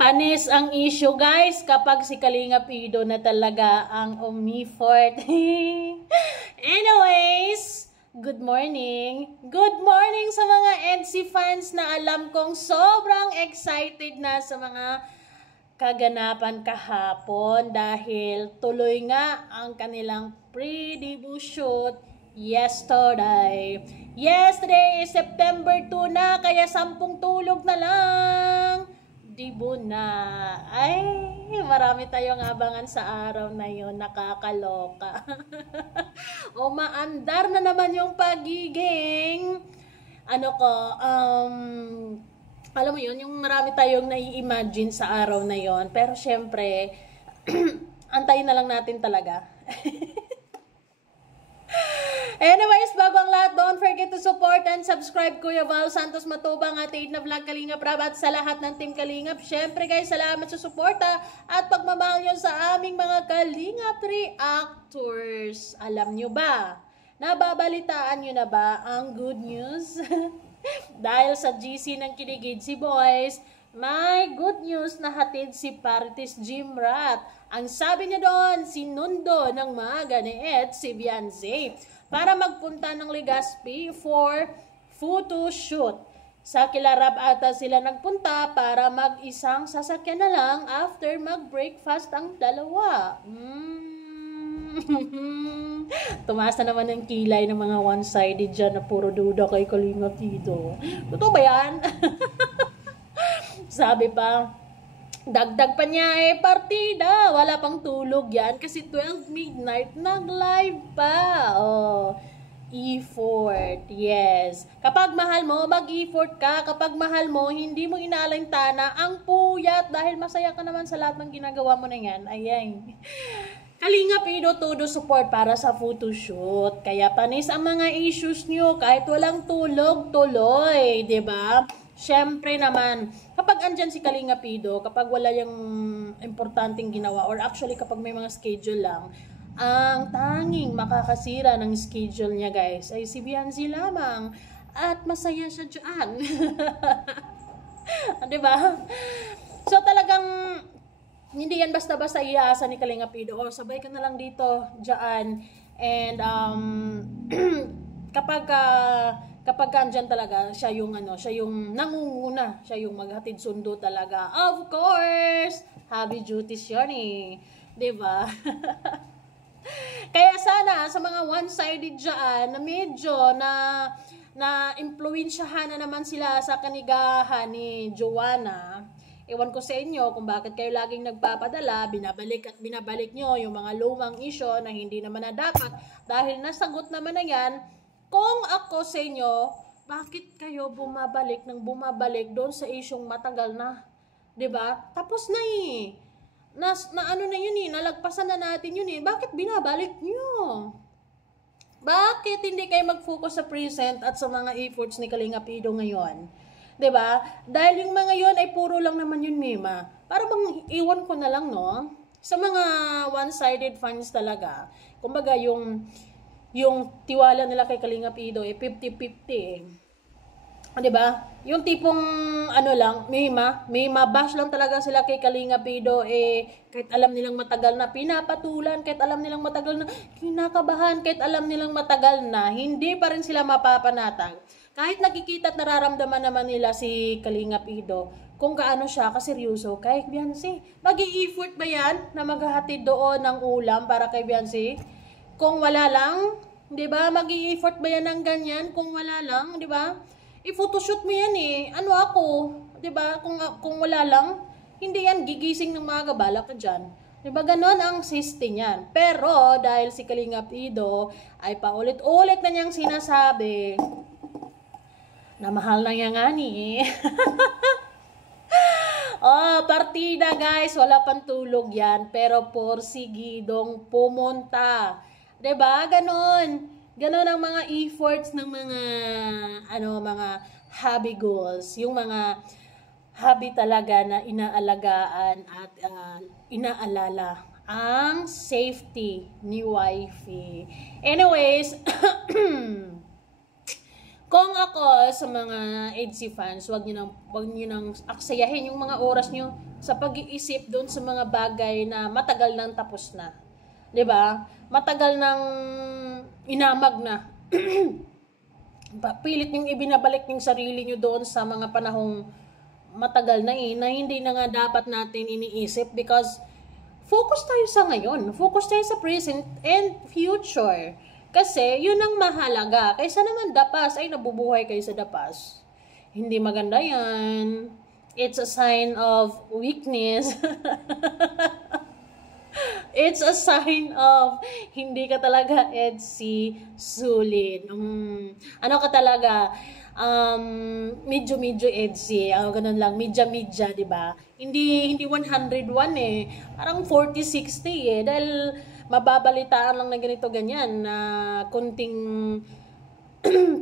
Panis ang issue guys kapag si Kalinga Pido na talaga ang umifort. Anyways, good morning. Good morning sa mga EDSI fans na alam kong sobrang excited na sa mga kaganapan kahapon dahil tuloy nga ang kanilang pre-debut shoot yesterday. Yesterday is September 2 na kaya 10 tulog na lang. Dibo na. Ay, marami tayong abangan sa araw na yon, nakakaloka. O maandar na naman yung pagiging alam mo yun, yung marami tayong nai-imagine sa araw na yon. Pero syempre, antayin na lang natin talaga. Anyways, bago ang lahat, don't forget to support and subscribe Kuya Val Santos Matubang at Aid na Vlog Kalingap Rab at sa lahat ng Team Kalingap. Syempre guys, salamat sa suporta at pagmamahal nyo sa aming mga Kalingap reactors. Alam nyo ba? Nababalitaan nyo na ba ang good news? Dahil sa GC ng Kiligid si Boys, may good news na hatid si Partis Jimrat. Ang sabi niya doon, sinundo ng maaga ni Ed si Beyonce para magpunta ng Legazpi for photo shoot. Sa Kilarab ata sila nagpunta para mag-isang sasakyan na lang after mag-breakfast ang dalawa. Tumaas na naman ang kilay ng mga one-sided dyan na puro duda kay Kalinga Pido. Totoo ba yan? Sabi pa, dagdag pa niya partida. Wala pang tulog yan kasi 12 midnight nag-live pa. Oh, effort. Yes. Kapag mahal mo, mag-effort ka. Kapag mahal mo, hindi mo inaalintana ang puyat dahil masaya ka naman sa lahat ng ginagawa mo na yan. Ayan. Kalinga Pido todo support para sa photoshoot. Kaya panis ang mga issues nyo kahit walang tulog, tuloy. 'Di ba? Siyempre naman, kapag andyan si Kalinga Pido, kapag wala yung importanteng ginawa, or actually kapag may mga schedule lang, ang tanging makakasira ng schedule niya guys, ay si Beyonce lamang. At masaya siya dyan. Diba? So talagang, hindi yan basta-basta iasa ni Kalinga Pido. O, sabay ka na lang dito, dyan. And, kapag andyan talaga, siya yung nangunguna, siya yung maghatid sundo talaga. Of course, heavy duties yun eh. Diba? Kaya sana, sa mga one-sided dyan, na medyo na impluwensyahan na naman sila sa kanigahan ni Joanna. Ewan ko sa inyo kung bakit kayo laging nagpapadala, binabalik at binabalik nyo yung mga lumang issue na hindi naman na dapat. Dahil nasagot naman na yan. Kung ako sa inyo, bakit kayo bumabalik doon sa isyong matagal na? 'Di ba? Tapos na eh. Na ano na yun eh, nalagpasan na natin yun eh. Bakit binabalik nyo? Bakit hindi kayo mag-focus sa present at sa mga efforts ni Kalinga Pido ngayon? 'Di ba? Dahil yung mga yun ay puro lang naman yun, Mima. Para bang iwan ko na lang, no? Sa mga one-sided fans talaga. Kumbaga yung tiwala nila kay Kalinga Pido 50-50 eh. 'Di ba? Yung tipong may mabash lang talaga sila kay Kalinga Pido kahit alam nilang matagal na pinapatulan, kahit alam nilang matagal na kinakabahan, kahit alam nilang matagal na hindi pa rin sila mapapanatag. Kahit nakikita at nararamdaman naman nila si Kalinga Pido kung gaano siya kaseryoso kay Beyonce. Mag-i-effort ba yan na maghahatid doon ng ulam para kay Beyonce? Kung wala lang, 'di ba? Mag-i-effort ba yan ng ganyan kung wala lang, 'di ba? I-photoshoot mo yan eh. Ano ako, 'di ba? Kung wala lang, hindi yan gigising ng mga gabala ka diyan. 'Di ba? Ganon ang system niyan. Pero dahil si Kalinga Pido ay paulit-ulit na niyang sinasabi na mahal na niya nga ni. Oh, partida guys, wala pang tulog yan, pero porsigidong pumunta. 'Di ba? Ganon ang mga efforts ng mga mga hobby goals, yung mga hobby talaga na inaalagaan at inaalala ang safety ni wifey. Anyways, kung ako sa mga EDSI fans, wag niyo nang aksayahin yung mga oras niyo sa pag-iisip doon sa mga bagay na matagal nang tapos na. 'Di ba? Matagal nang inamag na. Pilit yung ibinabalik yung sarili nyo doon sa mga panahong matagal na na hindi na nga dapat natin iniisip because focus tayo sa ngayon. Focus tayo sa present and future. Kasi yun ang mahalaga. Kaysa naman dapas, ay nabubuhay kayo sa dapas. Hindi maganda yan. It's a sign of weakness. It's a sign of hindi ka talaga Edsy solid. Ano ka talaga? Medyo Edsy. Ganun lang, medya, 'di ba? Hindi 101 eh. Parang 40-60 eh dahil mababalitaan lang na ganito ganyan na kunting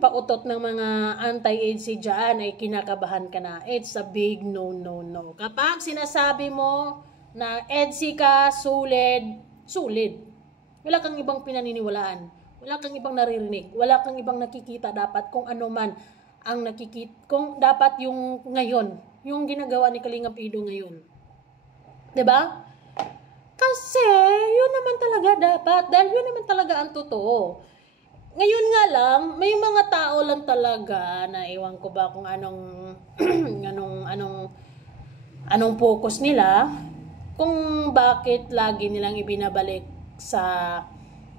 pautot ng mga anti-Edsy dyan ay kinakabahan ka na. It's a big no. Kapag sinasabi mo na Edsy ka, solid. Wala kang ibang pinaniniwalaan. Wala kang ibang naririnig. Wala kang ibang nakikita dapat kung ano man ang nakikita. Kung dapat yung ngayon, yung ginagawa ni Kalingap Ido ngayon. 'Di ba? Kasi yun naman talaga dapat. Dahil yun naman talaga ang totoo. Ngayon nga lang, may mga tao lang talaga na ewan ko ba kung anong anong focus nila. Kung bakit lagi nilang ibinabalik sa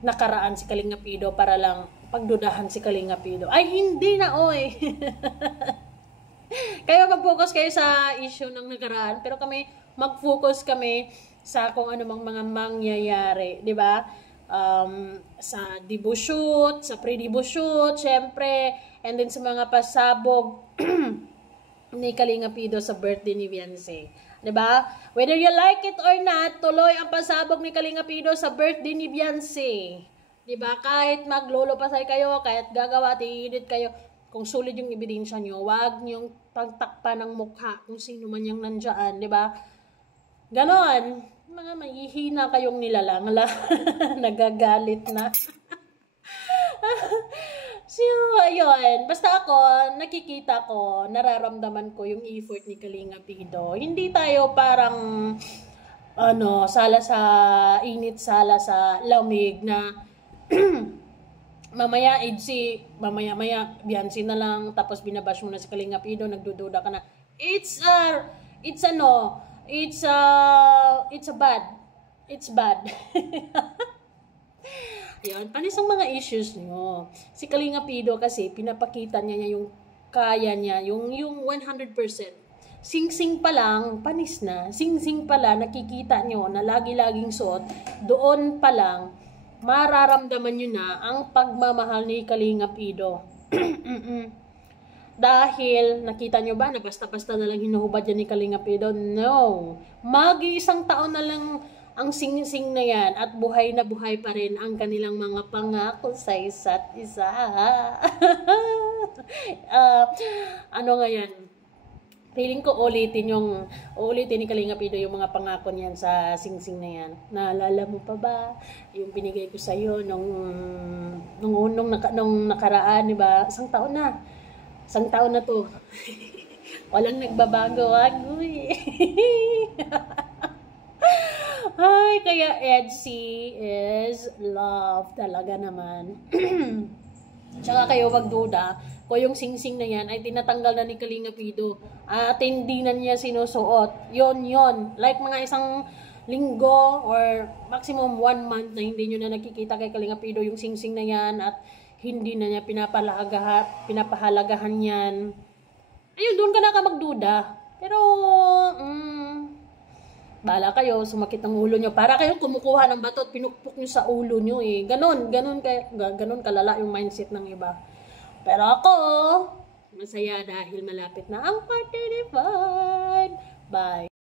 nakaraan si Kalingap Ido para lang pagdudahan si Kalingap Ido. Ay, hindi na, oy. Kaya mag-focus kayo sa issue ng nakaraan, pero mag-focus kami sa kung ano mang mga mangyayari, di ba? Sa debut shoot, sa pre-debut shoot, syempre, and then sa mga pasabog ni Kalingap Ido sa birthday ni Beyonce. 'Di ba? Whether you like it or not, tuloy ang pasabog ni Kalingap Ido sa birthday ni Beyonce. 'Di ba? Kahit maglulupasay kayo, kahit gagawa at i-edit kayo, kung solid yung ebidensya nyo, wag niyong pagtakpan ng mukha kung sino man yung nandiyan, 'di ba? Ganon. Mga mahihina kayong nilalang. Nagagalit na. So, ayun. Basta ako, nakikita ko, nararamdaman ko yung effort ni Kalingap Ido. Hindi tayo parang, sala sa init, sala sa lamig na mamaya Edsy, mamaya Beyonce na lang, tapos binabash mo na si Kalingap Ido, nagdududa ka na. It's bad. Yan, panis ang mga issues nyo. Si Kalingap Ido kasi, pinapakita niya yung kaya niya, yung 100%. Sing-sing pa lang, panis na. Sing-sing pala, nakikita nyo na lagi-laging suot, doon pa lang, mararamdaman nyo na ang pagmamahal ni Kalingap Ido. Dahil, nakita nyo ba na basta-basta na lang hinuhubad yan ni Kalingap Ido? No. Mag-iisang taon na lang ang sing-sing na yan at buhay na buhay pa rin ang kanilang mga pangako sa isa't isa. Ano nga yan? Feeling ko uulitin ni Kalingap Ido yung mga pangako niyan sa sing-sing na yan. Naalala mo pa ba? Yung binigay ko sa'yo nung nakaraan, di ba? Isang taon na to. Walang nagbabago, agoy. Ay, kaya Edsy is love talaga naman. Tsaka kayo magduda, kung yung sing-sing na yan ay tinatanggal na ni Kalingap Ido at hindi na niya sinusuot. Yon. Like mga isang linggo or maximum 1 month na hindi nyo na nakikita kay Kalingap Ido yung sing-sing na yan at hindi na niya pinapahalagahan yan. Ayun, doon ka na ka magduda. Pero, bala kayo, sumakit ang ulo nyo. Para kayo kumukuha ng bato at pinukpok nyo sa ulo nyo eh. Ganon kalala yung mindset ng iba. Pero ako, masaya dahil malapit na ang part 35. Bye.